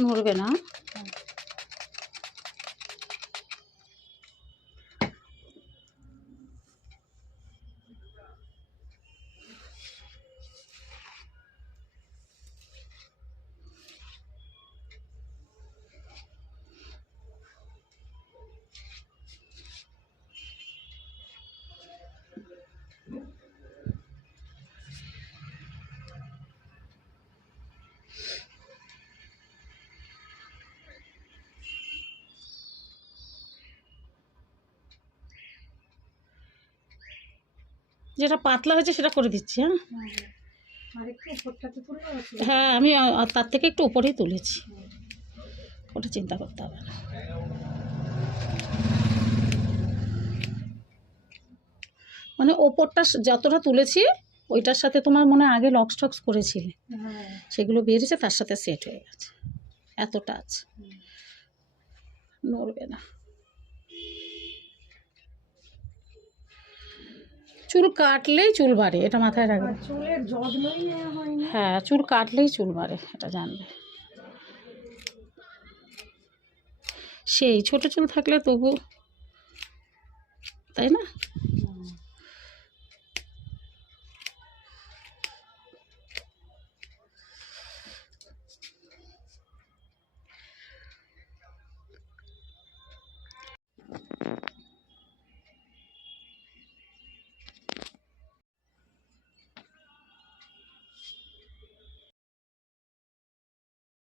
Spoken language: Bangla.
নড়বে না। যেটা পাতলা হয়েছে সেটা করে দিচ্ছি। হ্যাঁ, আমি তার থেকে একটু উপরেই তুলেছি, ওটা চিন্তা করতে হবে না। মানে ওপরটা যতটা তুলেছি ওইটার সাথে তোমার মনে আগে লক্স টক্স করেছিলে, সেগুলো বেরিয়েছে, তার সাথে সেট হয়ে গেছে, এতটা আছে, নড়বে না। চুল কাটলেই চুল বাড়ে, এটা মাথায় রাখবে। চুলের যত্নই নেওয়া হয়নি। হ্যাঁ, চুল কাটলেই চুল বাড়ে, এটা জানবে। সেই ছোট চুল থাকলে তবু, তাই না?